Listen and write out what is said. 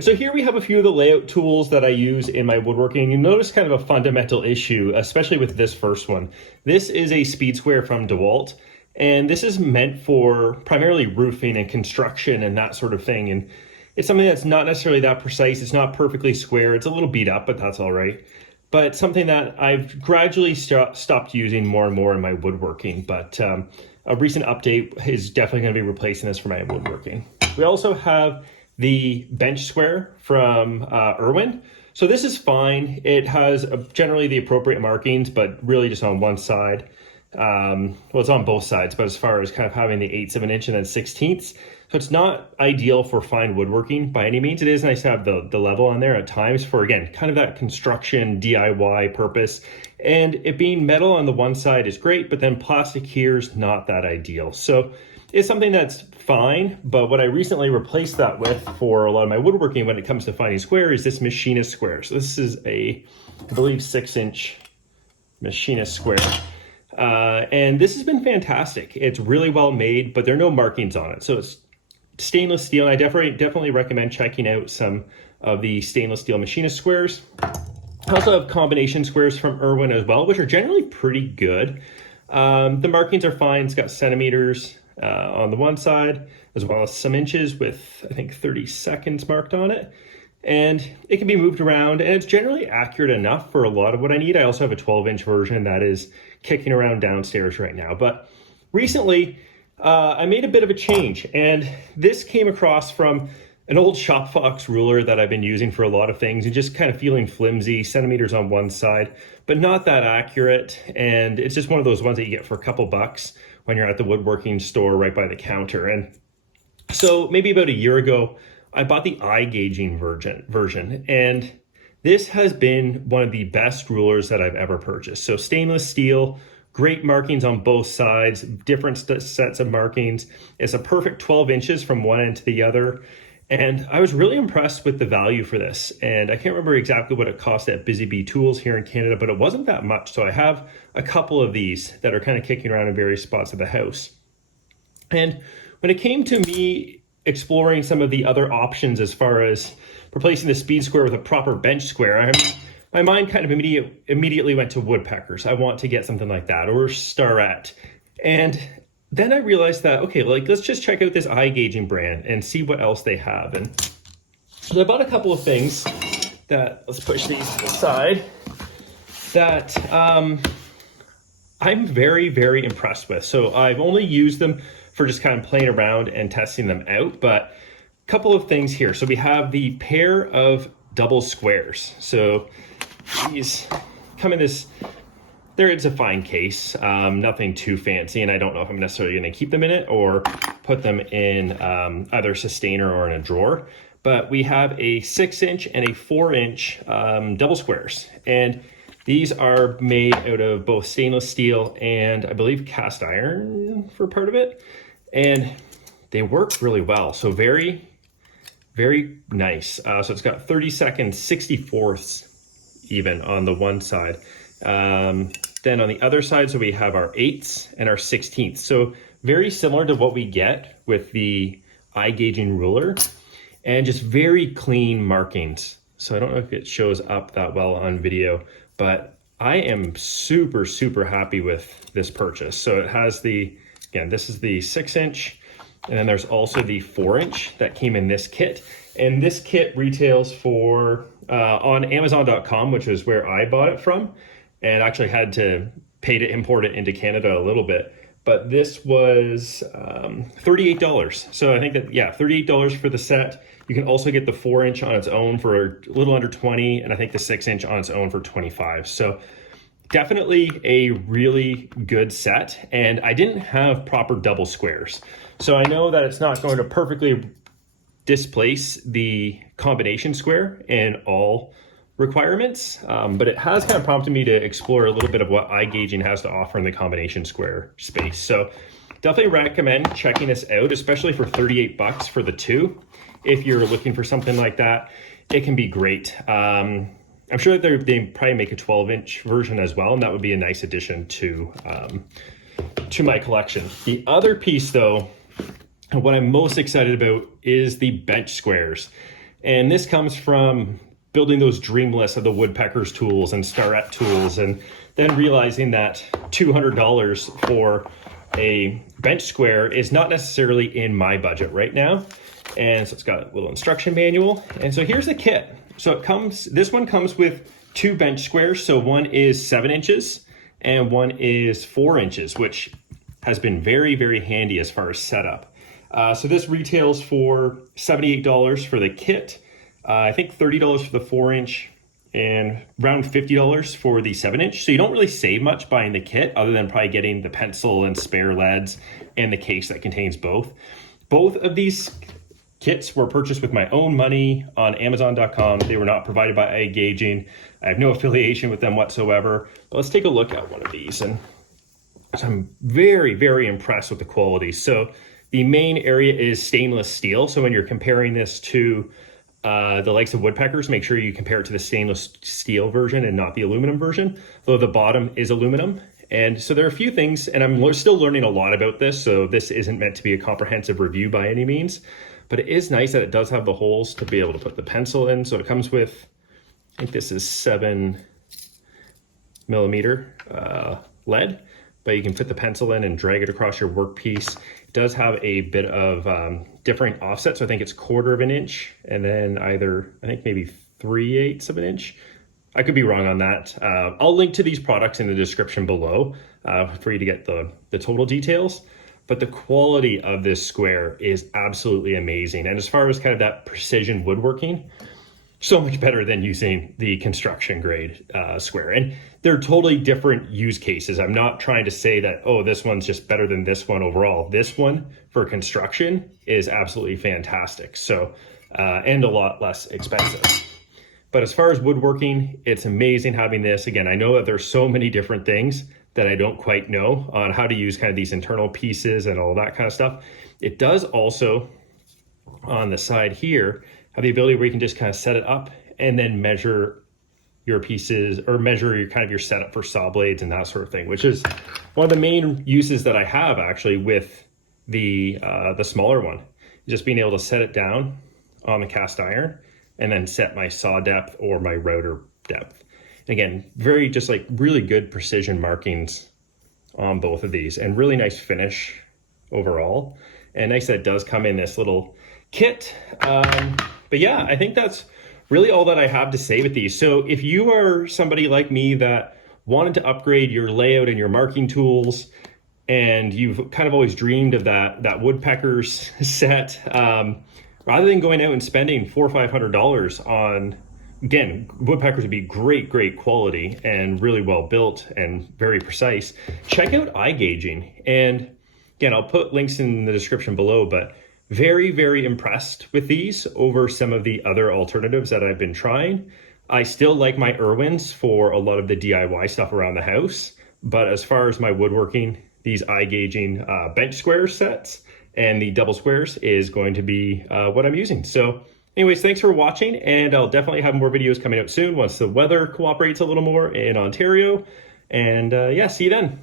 So here we have a few of the layout tools that I use in my woodworking. You notice kind of a fundamental issue, especially with this first one. This is a speed square from DeWalt, and this is meant for primarily roofing and construction and that sort of thing. And it's something that's not necessarily that precise. It's not perfectly square. It's a little beat up, but that's all right. But something that I've gradually stopped using more and more in my woodworking. But a recent update is definitely going to be replacing this for my woodworking. We also have the bench square from Irwin. So this is fine. It has generally the appropriate markings, but really just on one side. Well, it's on both sides, but as far as kind of having the 1/8 of an inch and then 1/16. So it's not ideal for fine woodworking by any means. It is nice to have the level on there at times for, again, kind of that construction DIY purpose. And it being metal on the one side is great, but then plastic here is not that ideal. So it's something that's fine, but what I recently replaced that with for a lot of my woodworking when it comes to finding square is this machinist square. So this is a, I believe, 6-inch machinist square. And this has been fantastic. It's really well made, but there are no markings on it. So it's stainless steel, and I definitely recommend checking out some of the stainless steel machinist squares. I also have combination squares from Irwin as well, which are generally pretty good. The markings are fine. It's got centimeters on the one side, as well as some inches with, I think, 30 seconds marked on it. And it can be moved around, and it's generally accurate enough for a lot of what I need. I also have a 12-inch version that is kicking around downstairs right now. But recently, I made a bit of a change, and this came across from an old Shopfox ruler that I've been using for a lot of things and just kind of feeling flimsy, centimeters on one side, but not that accurate. And it's just one of those ones that you get for a couple bucks when you're at the woodworking store right by the counter. And so maybe about a year ago, I bought the iGaging version, and this has been one of the best rulers that I've ever purchased. So stainless steel, great markings on both sides, different sets of markings. It's a perfect 12 inches from one end to the other. And I was really impressed with the value for this. And I can't remember exactly what it cost at Busy Bee Tools here in Canada, but it wasn't that much. So I have a couple of these that are kind of kicking around in various spots of the house. And when it came to me exploring some of the other options as far as replacing the speed square with a proper bench square, my mind kind of immediately went to Woodpeckers. I want to get something like that, or Starrett. And then I realized that, okay, let's just check out this iGaging brand and see what else they have. And so I bought a couple of things that, let's push these to the side, that I'm very, very impressed with. So I've only used them for just kind of playing around and testing them out, but a couple of things here. So we have the pair of double squares. So these come in this, it's a fine case, nothing too fancy, and I don't know if I'm necessarily going to keep them in it or put them in either a sustainer or in a drawer. But we have a 6-inch and a 4-inch double squares, and these are made out of both stainless steel and I believe cast iron for part of it, and they work really well. So very, very nice. So it's got 32nd, 64ths even on the one side. Then on the other side, so we have our 8ths and our 16ths. So very similar to what we get with the iGaging ruler, and just very clean markings. So I don't know if it shows up that well on video, but I am super, super happy with this purchase. So it has again, this is the 6-inch, and then there's also the 4-inch that came in this kit. And this kit retails for, on Amazon.com, which is where I bought it from, and actually had to pay to import it into Canada a little bit. But this was $38. So I think that, yeah, $38 for the set. You can also get the 4-inch on its own for a little under 20, and I think the 6-inch on its own for 25. So definitely a really good set. And I didn't have proper double squares. So I know that it's not going to perfectly displace the combination square in all requirements, but it has kind of prompted me to explore a little bit of what iGaging has to offer in the combination square space. So definitely recommend checking this out, especially for 38 bucks for the two. If you're looking for something like that, it can be great. I'm sure that they probably make a 12-inch version as well, and that would be a nice addition to my collection. The other piece though, what I'm most excited about is the bench squares. And this comes from building those dream lists of the Woodpeckers tools and Starrett tools, and then realizing that $200 for a bench square is not necessarily in my budget right now. And so it's got a little instruction manual. And so here's the kit. So this one comes with 2 bench squares. So one is 7 inches and one is 4 inches, which has been very, very handy as far as setup. So this retails for $78 for the kit. I think $30 for the 4-inch and around $50 for the 7-inch. So you don't really save much buying the kit other than probably getting the pencil and spare leads and the case that contains both. Both of these kits were purchased with my own money on Amazon.com. They were not provided by iGaging. I have no affiliation with them whatsoever. But let's take a look at one of these. And so I'm very, very impressed with the quality. So the main area is stainless steel. So when you're comparing this to the likes of Woodpeckers, make sure you compare it to the stainless steel version and not the aluminum version, though the bottom is aluminum. And so there are a few things, and I'm still learning a lot about this, so this isn't meant to be a comprehensive review by any means, but it is nice that it does have the holes to be able to put the pencil in. So it comes with, I think this is 7mm lead, but you can fit the pencil in and drag it across your workpiece. It does have a bit of differing offset, so I think it's 1/4 of an inch, and then either, I think maybe 3/8 of an inch. I could be wrong on that. I'll link to these products in the description below for you to get the total details. But the quality of this square is absolutely amazing. And as far as kind of that precision woodworking, so much better than using the construction grade square. And they're totally different use cases. I'm not trying to say that, oh, this one's just better than this one overall. This one for construction is absolutely fantastic. So, and a lot less expensive. But as far as woodworking, it's amazing having this. Again, I know that there's so many different things that I don't quite know on how to use kind of these internal pieces and all that kind of stuff. It does also, on the side here, have the ability where you can just kind of set it up and then measure your pieces or measure your kind of your setup for saw blades and that sort of thing, which is one of the main uses that I have actually with the smaller one, just being able to set it down on the cast iron and then set my saw depth or my router depth. Again, very just like really good precision markings on both of these and really nice finish overall. And nice that it does come in this little kit. But yeah, I think that's really all that I have to say with these. So if you are somebody like me that wanted to upgrade your layout and your marking tools, and you've kind of always dreamed of that Woodpeckers set, rather than going out and spending $400 or $500 on, again, Woodpeckers would be great quality and really well built and very precise. Check out iGaging. And again, I'll put links in the description below, but very, very impressed with these over some of the other alternatives that I've been trying. I still like my Irwins for a lot of the DIY stuff around the house, but as far as my woodworking, these iGaging bench square sets and the double squares is going to be what I'm using. So anyways, thanks for watching, and I'll definitely have more videos coming out soon once the weather cooperates a little more in Ontario. And yeah, see you then.